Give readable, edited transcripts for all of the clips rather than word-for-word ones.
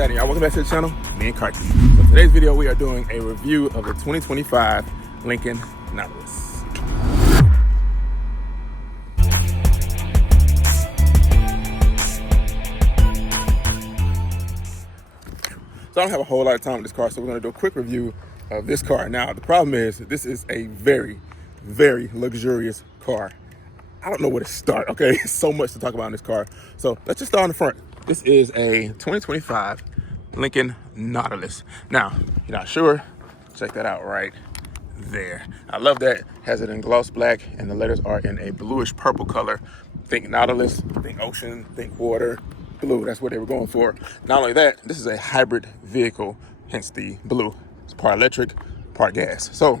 happening, y'all? Welcome back to the channel, me and Karki. So today's video, we are doing a review of the 2025 Lincoln Nautilus. So I don't have a whole lot of time with this car, so we're gonna do a quick review of this car. Now, the problem is, this is a very, very luxurious car. I don't know where to start, okay? So much to talk about in this car. So let's just start on the front. This is a 2025 Lincoln Nautilus. Now, you're not sure? Check that out right there. I love that. Has it in gloss black, and the letters are in a bluish purple color. Think Nautilus, think ocean, think water, blue. That's what they were going for. Not only that, this is a hybrid vehicle, hence the blue. It's part electric, part gas. So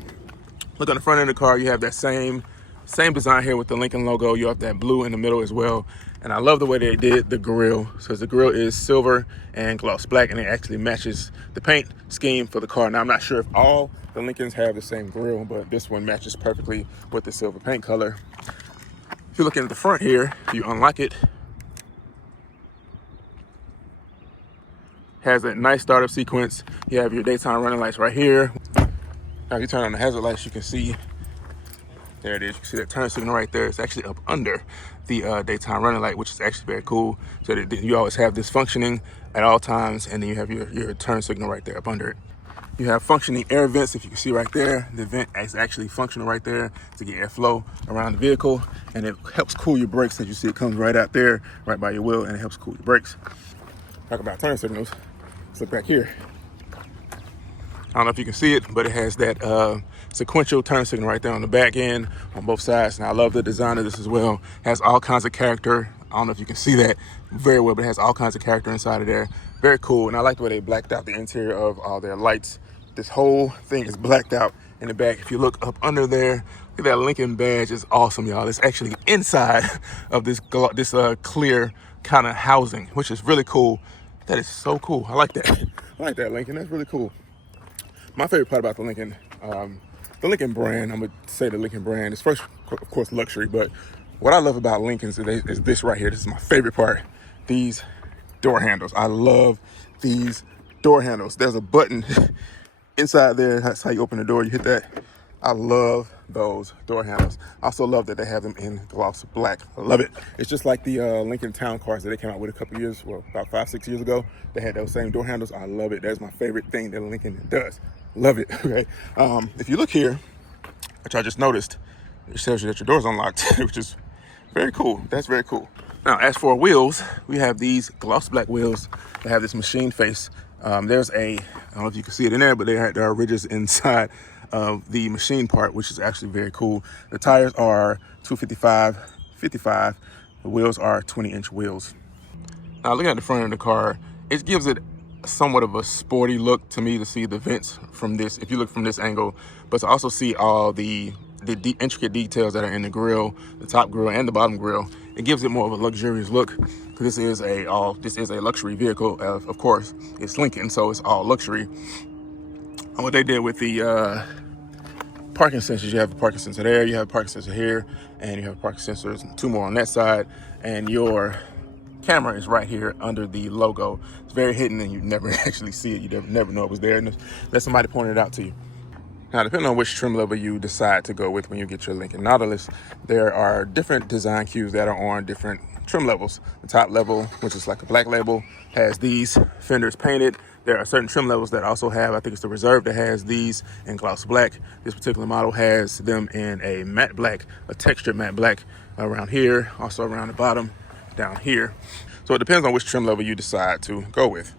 look on the front end of the car, you have that same design here with the Lincoln logo. You have that blue in the middle as well. And I love the way they did the grille, because the grille is silver and gloss black, and it actually matches the paint scheme for the car. Now, I'm not sure if all the Lincolns have the same grille, but this one matches perfectly with the silver paint color. If you look at the front here, you unlock it. Has a nice startup sequence. You have your daytime running lights right here. Now, if you turn on the hazard lights, you can see, there it is. You can see that turn signal right there. It's actually up under the daytime running light, which is actually very cool. So that you always have this functioning at all times, and then you have your turn signal right there up under it. You have functioning air vents, if you can see right there. The vent is actually functional right there to get airflow around the vehicle, and it helps cool your brakes. As you see, it comes right out there, right by your wheel, and it helps cool your brakes. Talk about turn signals. Let's look back here. I don't know if you can see it, but it has that sequential turn signal right there on the back end on both sides. And I love the design of this as well. It has all kinds of character. I don't know if you can see that very well, but it has all kinds of character inside of there. Very cool. And I like the way they blacked out the interior of all their lights. This whole thing is blacked out in the back. If you look up under there, look at that Lincoln badge. It's awesome, y'all. It's actually inside of this clear kind of housing, which is really cool. That is so cool. I like that. I like that, Lincoln. That's really cool. My favorite part about the Lincoln brand, I'm gonna say the Lincoln brand is first, of course, luxury, but what I love about Lincolns is this right here. This is my favorite part. These door handles. I love these door handles. There's a button inside there. That's how you open the door. You hit that. I love those door handles. I also love that they have them in gloss black. I love it. It's just like the Lincoln Town cars that they came out with a couple years, well, about 5-6 years ago. They had those same door handles. I love it. That's my favorite thing that Lincoln does. Love it. Okay. If you look here, which I just noticed, it tells you that your door's unlocked, which is very cool. That's very cool. Now, as for wheels, we have these gloss black wheels that have this machine face. There's I don't know if you can see it in there, but there are ridges inside of the machine part, which is actually very cool. The tires are 255/55. The wheels are 20-inch wheels. Now, looking at the front of the car, it gives it somewhat of a sporty look to me to see the vents from this, if you look from this angle, but to also see all the intricate details that are in the grille, the top grille and the bottom grille. It gives it more of a luxurious look, because this is a luxury vehicle. Of course, it's Lincoln, so it's all luxury. And what they did with the parking sensors, you have a parking sensor there, you have a parking sensor here, and you have parking sensors, 2 more on that side, and your camera is right here under the logo. It's very hidden, and you never actually see it. You never know it was there unless somebody pointed it out to you. Now, depending on which trim level you decide to go with when you get your Lincoln Nautilus, there are different design cues that are on different trim levels. The top level, which is like a black label, has these fenders painted. There are certain trim levels that also have, I think it's the Reserve that has these in gloss black. This particular model has them in a matte black, a textured matte black around here, also around the bottom, down here. So it depends on which trim level you decide to go with.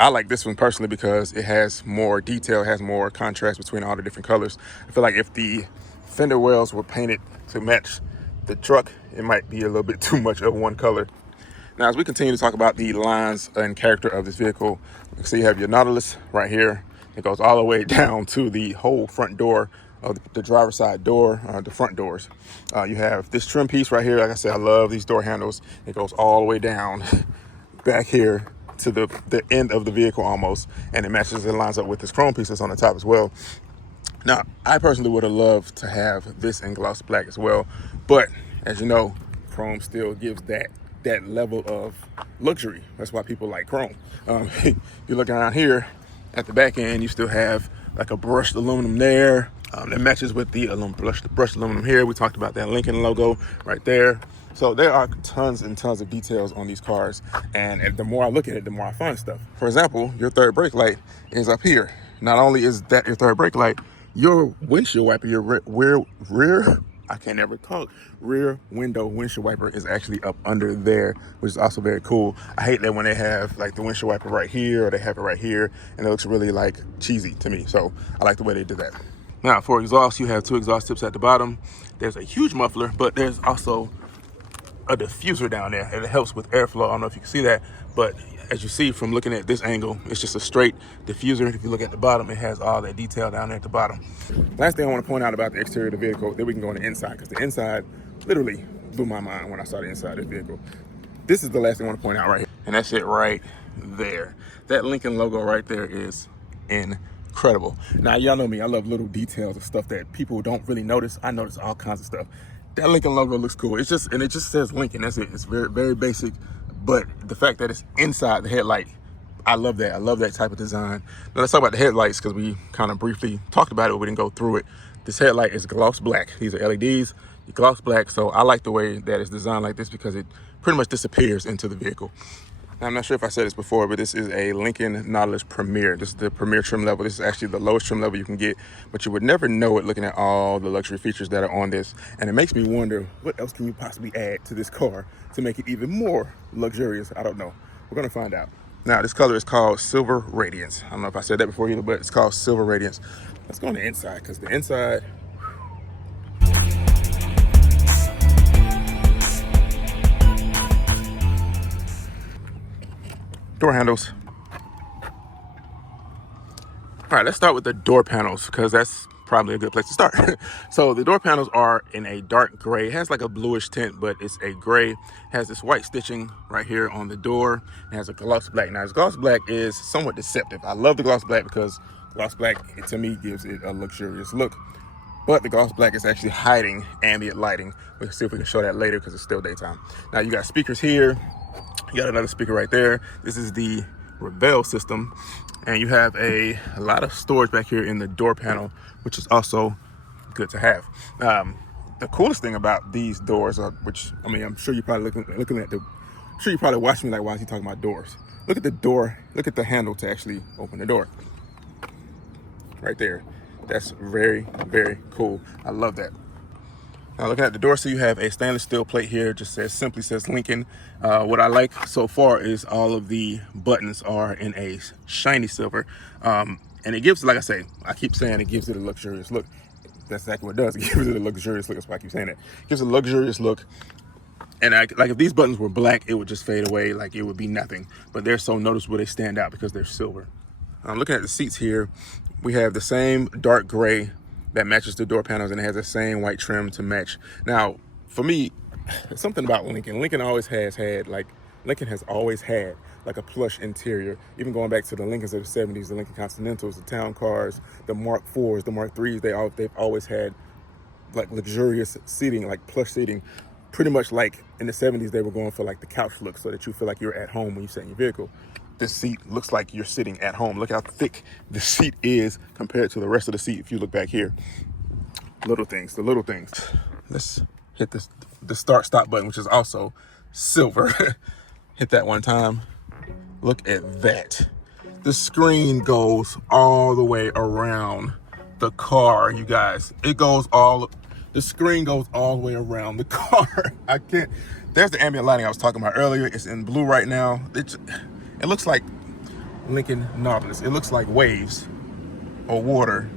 I like this one personally because it has more detail, has more contrast between all the different colors. I feel like if the fender wells were painted to match the truck, it might be a little bit too much of one color. Now, as we continue to talk about the lines and character of this vehicle, you can see you have your Nautilus right here. It goes all the way down to the whole front door of the driver's side door, the front doors. You have this trim piece right here. Like I said, I love these door handles. It goes all the way down back here to the end of the vehicle almost, and it matches and lines up with this chrome piece that's on the top as well. Now, I personally would have loved to have this in gloss black as well, but as you know, chrome still gives that that level of luxury. That's why people like chrome. You look around here at the back end, you still have like a brushed aluminum there that matches with the brushed aluminum here. We talked about that Lincoln logo right there. So there are tons and tons of details on these cars, and the more I look at it, the more I find stuff. For example, your third brake light is up here. Not only is that your third brake light, your windshield wiper, your rear I can't never talk. Rear window windshield wiper is actually up under there, which is also very cool. I hate that when they have like the windshield wiper right here, or they have it right here, and it looks really like cheesy to me. So I like the way they did that. Now for exhaust, you have 2 exhaust tips at the bottom. There's a huge muffler, but there's also a diffuser down there, and it helps with airflow. I don't know if you can see that, but as you see from looking at this angle, it's just a straight diffuser. If you look at the bottom, it has all that detail down there at the bottom. Last thing I want to point out about the exterior of the vehicle, then we can go on the inside, because the inside literally blew my mind when I saw the inside of the vehicle. This is the last thing I want to point out right here, and that's it right there. That Lincoln logo right there is incredible. Now, y'all know me, I love little details of stuff that people don't really notice. I notice all kinds of stuff. That Lincoln logo looks cool. It just says Lincoln, that's it. It's very, very basic, but the fact that it's inside the headlight, I love that. I love that type of design. Now let's talk about the headlights, because we kind of briefly talked about it, but we didn't go through it. This headlight is gloss black. These are LEDs, gloss black. So I like the way that it's designed like this, because it pretty much disappears into the vehicle. Now, I'm not sure if I said this before, but this is a Lincoln Nautilus Premier. This is the Premier trim level. This is actually the lowest trim level you can get, but you would never know it looking at all the luxury features that are on this. And it makes me wonder, what else can you possibly add to this car to make it even more luxurious? I don't know. We're gonna find out. Now, this color is called Silver Radiance. I don't know if I said that before either, but it's called Silver Radiance. Let's go on the inside, because the inside, door handles. All right, let's start with the door panels, because that's probably a good place to start. So the door panels are in a dark gray. It has like a bluish tint, but it's a gray. It has this white stitching right here on the door. It has a gloss black. Now, this gloss black is somewhat deceptive. I love the gloss black because gloss black, to me, gives it a luxurious look. But the gloss black is actually hiding ambient lighting. We'll see if we can show that later, because it's still daytime. Now, you got speakers here. You got another speaker right there. This is the Reveal system, and you have a lot of storage back here in the door panel, which is also good to have. The coolest thing about these doors, which, I mean, I'm sure you're probably looking at I'm sure you're probably watching me like, why is he talking about doors? Look at the door. Look at the handle to actually open the door. Right there. That's very, very cool. I love that. Now, looking at the door, so you have a stainless steel plate here. Just simply says Lincoln. What I like so far is all of the buttons are in a shiny silver. And it gives, like I say, I keep saying it gives it a luxurious look. That's exactly what it does. It gives it a luxurious look. That's why I keep saying it. It gives a luxurious look. And like if these buttons were black, it would just fade away. Like it would be nothing. But they're so noticeable, they stand out because they're silver. Looking at the seats here, we have the same dark gray that matches the door panels, and it has the same white trim to match. Now, for me, something about Lincoln. Lincoln has always had like a plush interior. Even going back to the Lincolns of the 70s, the Lincoln Continentals, the town cars, the Mark IVs, the Mark IIIs, they've always had like luxurious seating, like plush seating. Pretty much like in the 70s, they were going for like the couch look, so that you feel like you're at home when you sit in your vehicle. This seat looks like you're sitting at home. Look how thick the seat is compared to the rest of the seat. If you look back here, the little things. Let's hit the start stop button, which is also silver. Hit that one time. Look at that. The screen goes all the way around the car, you guys. The screen goes all the way around the car. There's the ambient lighting I was talking about earlier. It's in blue right now. It looks like Lincoln Nautilus. It looks like waves or water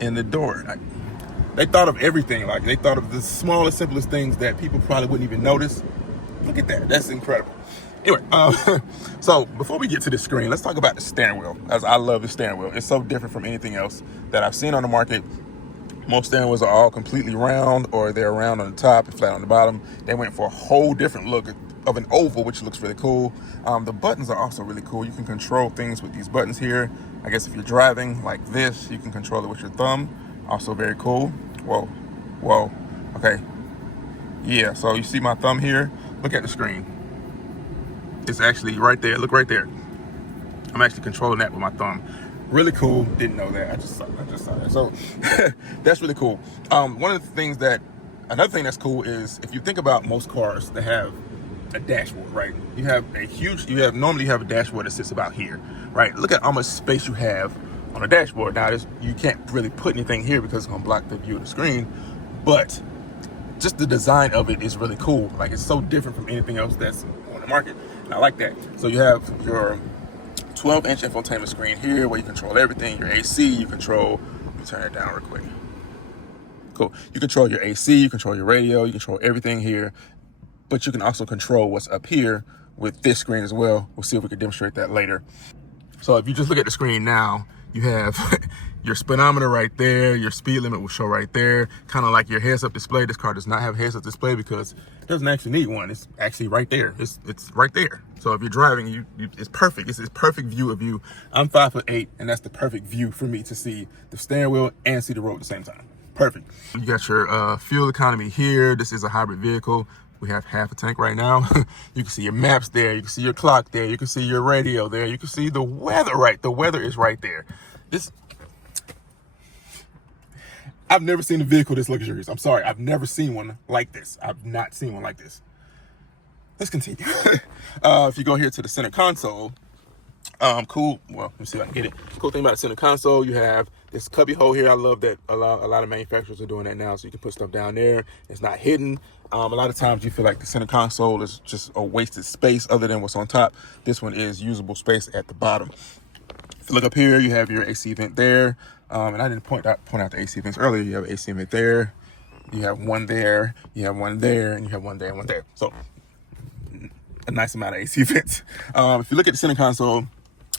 in the door. They thought of everything. Like they thought of the smallest, simplest things that people probably wouldn't even notice. Look at that. That's incredible. Anyway, so before we get to the screen, let's talk about the steering wheel. As I love the steering wheel. It's so different from anything else that I've seen on the market. Most steering wheels are all completely round, or they're round on the top and flat on the bottom. They went for a whole different look of an oval, which looks really cool. The buttons are also really cool. You can control things with these buttons here. I guess if you're driving like this, you can control it with your thumb. Also very cool. Whoa. Okay. Yeah, so you see my thumb here? Look at the screen. It's actually right there. Look right there. I'm actually controlling that with my thumb. Really cool. Didn't know that. I just saw that. So that's really cool. One of the things another thing that's cool is if you think about most cars that have a dashboard, right? Normally you have a dashboard that sits about here, right? Look at how much space you have on a dashboard. Now you can't really put anything here because it's gonna block the view of the screen, but just the design of it is really cool. Like, it's so different from anything else that's on the market, and I like that. So you have your 12-inch infotainment screen here where you control everything. Your AC, you control, let me turn it down real quick. Cool. You control your AC, you control your radio, you control everything here, but you can also control what's up here with this screen as well. We'll see if we can demonstrate that later. So if you just look at the screen now, you have your speedometer right there, your speed limit will show right there, kind of like your heads-up display. This car does not have a heads-up display because it doesn't actually need one. It's actually right there. It's right there. So if you're driving, it's perfect. It's perfect view of you. I'm 5'8", and that's the perfect view for me to see the steering wheel and see the road at the same time. Perfect. You got your fuel economy here. This is a hybrid vehicle. We have half a tank right now. You can see your maps there. You can see your clock there. You can see your radio there. You can see the weather, right? The weather is right there. I've never seen a vehicle this luxurious. I'm sorry. I've never seen one like this. I've not seen one like this. Let's continue. If you go here to the center console, cool. Well, let me see if I can get it. Cool thing about the center console, you have this cubby hole here. I love that a lot of manufacturers are doing that now, so you can put stuff down there. It's not hidden. A lot of times you feel like the center console is just a wasted space other than what's on top. This one is usable space at the bottom. If you look up here, you have your AC vent there. And I didn't point out the AC vents earlier. You have an AC vent there. You have one there. You have one there, and you have one there and one there. So a nice amount of AC vents. If you look at the center console,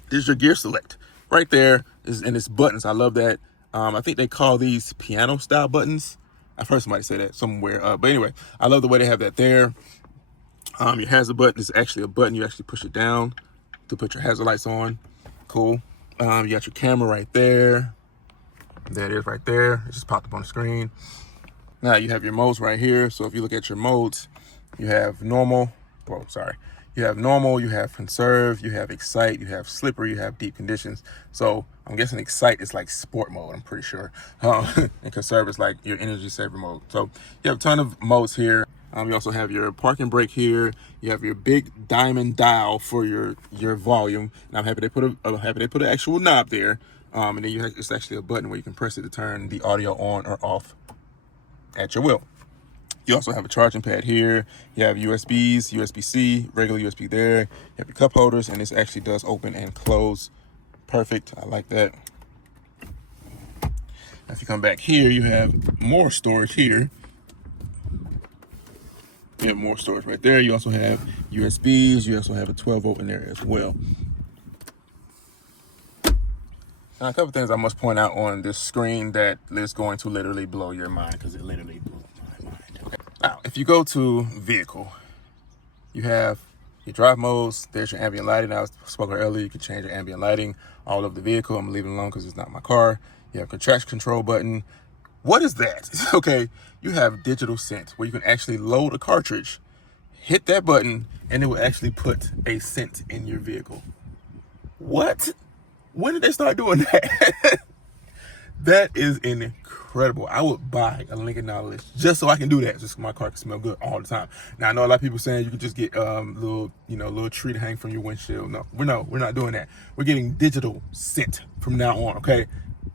this is your gear select right there. And it's buttons. I love that. I think they call these piano style buttons. I've heard somebody say that somewhere. But anyway, I love the way they have that there. Your hazard button is actually a button. You actually push it down to put your hazard lights on. Cool. You got your camera right there. There it is right there. It just popped up on the screen. Now you have your modes right here. So if you look at your modes, you have normal. Whoa, sorry. You have normal, you have conserve, you have excite, you have slippery, you have deep conditions. So I'm guessing excite is like sport mode, I'm pretty sure. And conserve is like your energy saver mode. So you have a ton of modes here. You also have your parking brake here. You have your big diamond dial for your volume. And I'm happy they put an actual knob there. And then it's actually a button where you can press it to turn the audio on or off at your will. You also have a charging pad here. You have USBs, USB-C, regular USB there. You have your cup holders, and this actually does open and close. Perfect. I like that. If you come back here, you have more storage here. You have more storage right there. You also have USBs. You also have a 12-volt in there as well. Now, a couple things I must point out on this screen that is going to literally blow your mind, because it literally blew my mind. Okay. Now, if you go to vehicle, you have your drive modes. There's your ambient lighting. I spoke earlier. You can change your ambient lighting all over the vehicle. I'm gonna leave it alone because it's not my car. You have a traction control button. What is that? Okay, you have digital scent where you can actually load a cartridge, hit that button, and it will actually put a scent in your vehicle. What? When did they start doing that? That is incredible. I would buy a Lincoln Nautilus just so I can do that, just so my car can smell good all the time. Now, I know a lot of people saying you could just get little tree to hang from your windshield. No, we're not doing that. We're getting digital scent from now on, okay?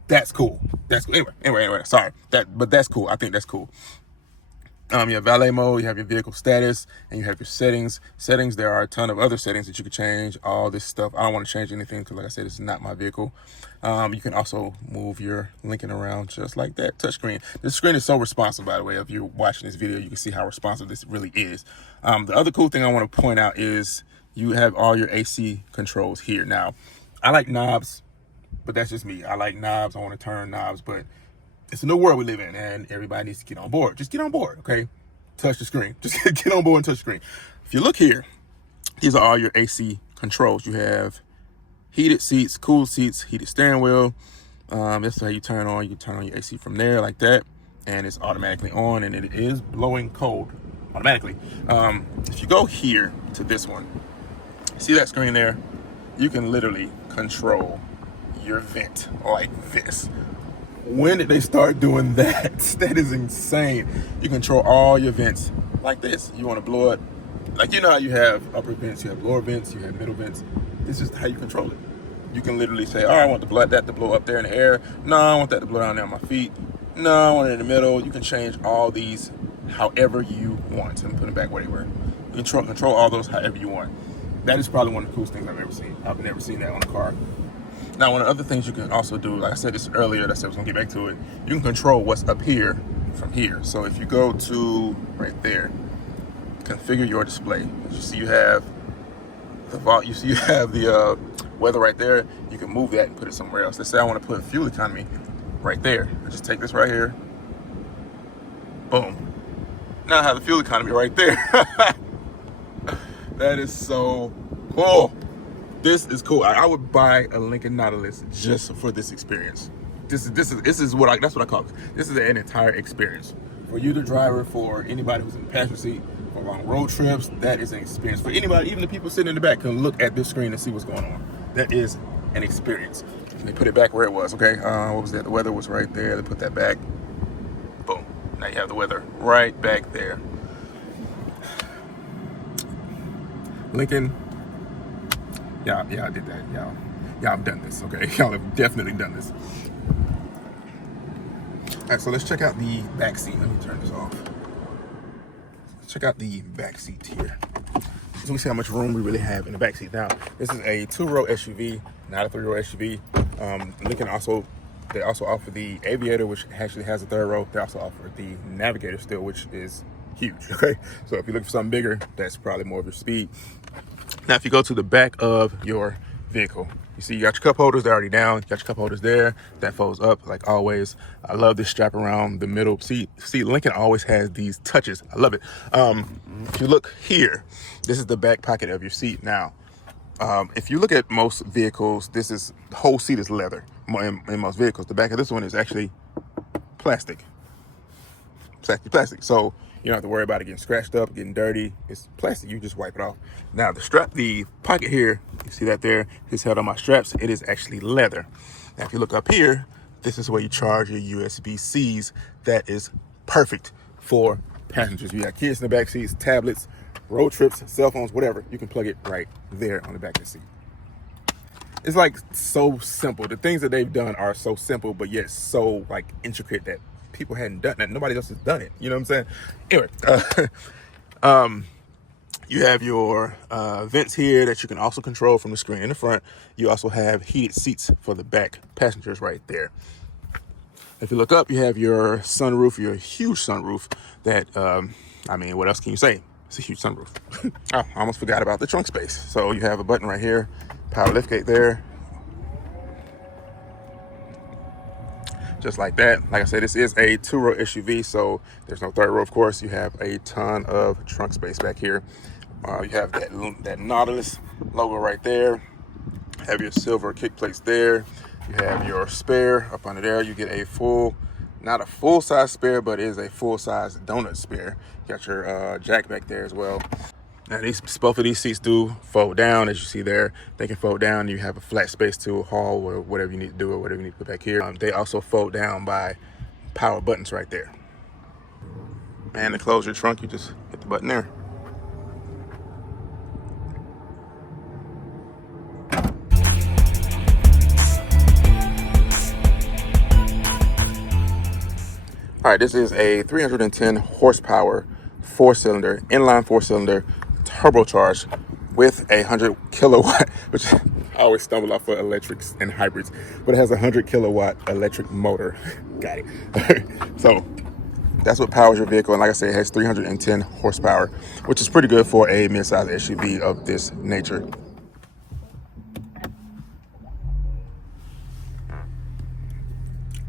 That's cool. That's cool. Anyway, sorry. But that's cool. I think that's cool. You have valet mode, you have your vehicle status, and you have your settings. Settings, there are a ton of other settings that you can change, all this stuff. I don't want to change anything because, like I said, it's not my vehicle. You can also move your Lincoln around just like that. Touchscreen. This screen is so responsive, by the way. If you're watching this video, you can see how responsive this really is. The other cool thing I want to point out is you have all your AC controls here. Now, I like knobs, but that's just me. I like knobs. I want to turn knobs, but it's a new world we live in, and everybody needs to get on board. Just get on board, okay? Touch the screen. Just get on board and touch the screen. If you look here, these are all your AC controls. You have heated seats, cool seats, heated steering wheel. This is how you turn on. You can turn on your AC from there like that, and it's automatically on, and it is blowing cold automatically. If you go here to this one, See that screen there? You can literally control your vent like this. When did they start doing that? That is insane. You control all your vents like this. You want to blow it, like, you know how you have upper vents, you have lower vents, you have middle vents. This is how you control it. You can literally say, oh, I want that to blow up there in the air. No, I want that to blow down there on my feet. No, I want it in the middle. You can change all these however you want and put them back where they were. You can control all those however you want. That is probably one of the coolest things I've ever seen. I've never seen that on a car. Now, one of the other things you can also do, like I said this earlier, I said I was gonna get back to it, you can control what's up here from here. So if you go to right there, configure your display. As you see, you have the weather right there. You can move that and put it somewhere else. Let's say I want to put fuel economy right there. I just take this right here. Boom. Now I have the fuel economy right there. That is so cool. This is cool. I would buy a Lincoln Nautilus just for this experience. This is that's what I call it. This is an entire experience. For you, the driver, for anybody who's in the passenger seat, for long road trips, that is an experience. For anybody, even the people sitting in the back can look at this screen and see what's going on. That is an experience. They put it back where it was, okay? What was that? The weather was right there. They put that back. Boom. Now you have the weather right back there. Lincoln, y'all did that. Y'all have done this, okay? Y'all have definitely done this. All right, so let's check out the back seat. Let me turn this off. Let's check out the back seat here. So we see how much room we really have in the back seat. Now, this is a 2-row SUV, not a 3-row SUV. Lincoln they also offer the Aviator, which actually has a 3rd row. They also offer the Navigator still, which is huge, okay? So if you're looking for something bigger, that's probably more of your speed. Now, if you go to the back of your vehicle, you see you got your cup holders, they're already down. You got your cup holders there, that folds up like always. I love this strap around the middle seat. See, Lincoln always has these touches. I love it. If you look here, this is the back pocket of your seat. Now, if you look at most vehicles, the whole seat is leather in most vehicles. The back of this one is actually plastic. Plastic. So you don't have to worry about it getting scratched up, getting dirty. It's plastic. You just wipe it off. Now, the pocket here, you see that there? It's held on my straps. It is actually leather. Now, if you look up here, this is where you charge your USB-Cs. That is perfect for passengers. You got kids in the back seats, tablets, road trips, cell phones, whatever. You can plug it right there on the back of the seat. It's like so simple. The things that they've done are so simple, but yet so like intricate that people hadn't done that. Nobody else has done it. You know what I'm saying? Anyway, you have your vents here that you can also control from the screen in the front. You also have heated seats for the back passengers right there. If you look up, you have your sunroof, your huge sunroof that, I mean, what else can you say? It's a huge sunroof. Oh, I almost forgot about the trunk space. So you have a button right here, power liftgate there. Just like that. Like I said, this is a 2-row SUV, so there's no 3rd row, of course. You have a ton of trunk space back here. You have that Nautilus logo right there. You have your silver kick plates there. You have your spare up under there. You get a not a full-size spare, but it is a full-size donut spare. You got your jack back there as well. Now, both of these seats do fold down, as you see there. They can fold down. You have a flat space to haul or whatever you need to do or whatever you need to put back here. They also fold down by power buttons right there. And to close your trunk, you just hit the button there. All right, this is a 310 horsepower, 4-cylinder, inline 4-cylinder, turbocharged with a 100 kilowatt, which I always stumble off for electrics and hybrids, but it has a 100 kilowatt electric motor. Got it. So that's what powers your vehicle. And like I said, it has 310 horsepower, which is pretty good for a mid-size SUV of this nature.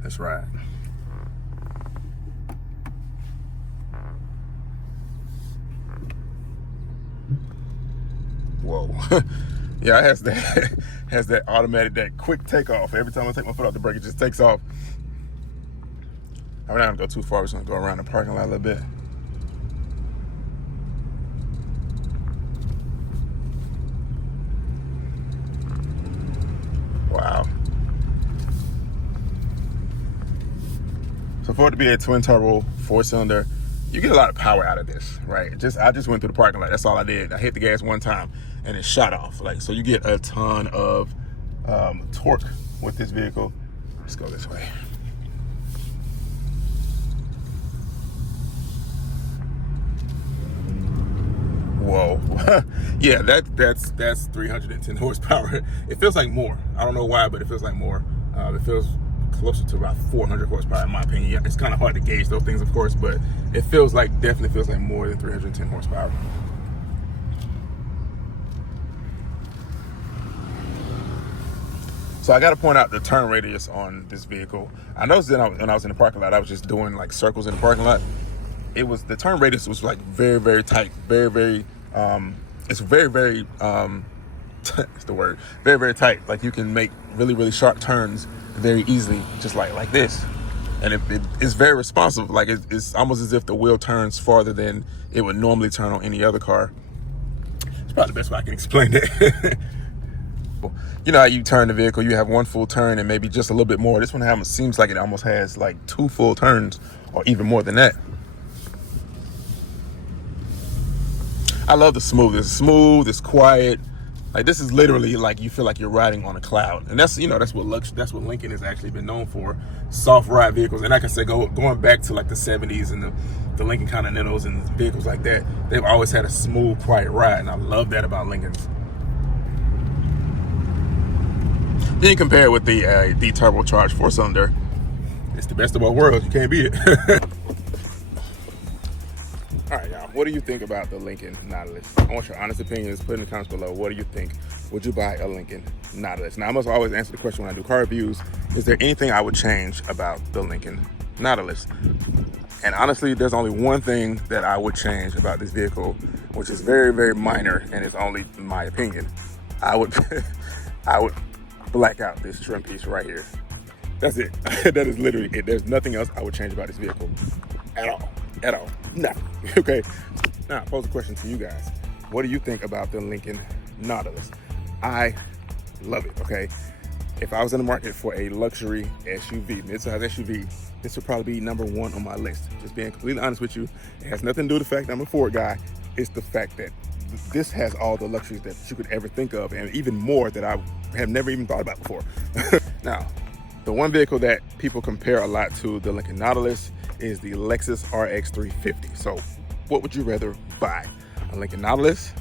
Let's ride. Whoa. Yeah, it has that automatic, that quick takeoff. Every time I take my foot off the brake, it just takes off. I'm not gonna go too far. We're just gonna go around the parking lot a little bit. for it to be a twin turbo 4-cylinder, you get a lot of power out of this, right? I just went through the parking lot. That's all I did. I hit the gas one time and it shot off. Like, so you get a ton of torque with this vehicle. Let's go this way. Whoa. Yeah, that's 310 horsepower. It feels like more. I don't know why, but it feels like more. It feels closer to about 400 horsepower in my opinion. Yeah, it's kind of hard to gauge those things, of course, but it feels like, definitely feels like more than 310 horsepower. So I got to point out the turn radius on this vehicle. I noticed that when I was in the parking lot, I was just doing like circles in the parking lot. The turn radius was like very, very tight, it's very, it's the word, very, very tight. Like you can make really, really sharp turns very easily, just like this. And it's very responsive. Like it's almost as if the wheel turns farther than it would normally turn on any other car. It's probably the best way I can explain it. You know how you turn the vehicle, you have one full turn and maybe just a little bit more. This one seems like it almost has like 2 full turns or even more than that. I love the smooth. It's smooth, it's quiet. Like this is literally like you feel like you're riding on a cloud. And that's, you know, that's what Lincoln has actually been known for. Soft ride vehicles. And like I said, going back to like the 70s and the Lincoln Continentals and vehicles like that, they've always had a smooth, quiet ride. And I love that about Lincolns. Then you compare it with the turbocharged 4-cylinder. It's the best of both worlds. You can't beat it. All right, y'all. What do you think about the Lincoln Nautilus? I want your honest opinions. Put in the comments below. What do you think? Would you buy a Lincoln Nautilus? Now, I must always answer the question when I do car reviews. Is there anything I would change about the Lincoln Nautilus? And honestly, there's only one thing that I would change about this vehicle, which is very, very minor, and it's only in my opinion. I would black out this trim piece right here. That's it. That is literally it. There's nothing else I would change about this vehicle at all. At all. Nothing. Okay. Now, I pose a question to you guys. What do you think about the Lincoln Nautilus? I love it. Okay. If I was in the market for a luxury SUV, midsize SUV, this would probably be number 1 on my list. Just being completely honest with you. It has nothing to do with the fact that I'm a Ford guy. It's the fact that this has all the luxuries that you could ever think of, and even more that I have never even thought about before. Now, the one vehicle that people compare a lot to the Lincoln Nautilus is the Lexus RX 350. So what would you rather buy? A Lincoln Nautilus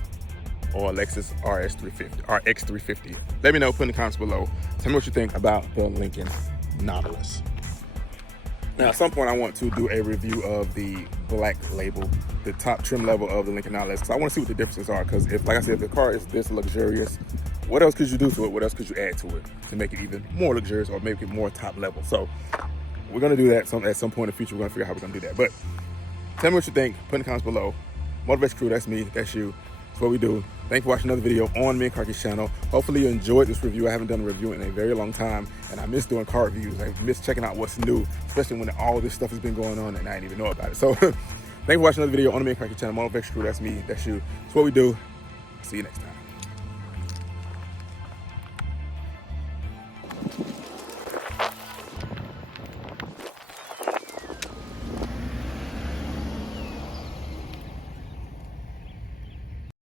or a Lexus RX 350? Let me know, put in the comments below. Tell me what you think about the Lincoln Nautilus. Now, at some point, I want to do a review of the black label, the top trim level of the Lincoln Nautilus, because I want to see what the differences are. Because if, like I said, if the car is this luxurious, what else could you do to it? What else could you add to it to make it even more luxurious or make it more top level? So we're going to do that at some point in the future. We're going to figure out how we're going to do that. But tell me what you think. Put in the comments below. Motivation Crew, that's me, that's you. That's what we do. Thanks for watching another video on me and Karki's channel. Hopefully you enjoyed this review. I haven't done a review in a very long time, and I miss doing car reviews. I miss checking out what's new, especially when all this stuff has been going on and I didn't even know about it. So thanks for watching another video on me and Karki's channel. Motivation Crew, that's me, that's you. That's what we do. See you next time.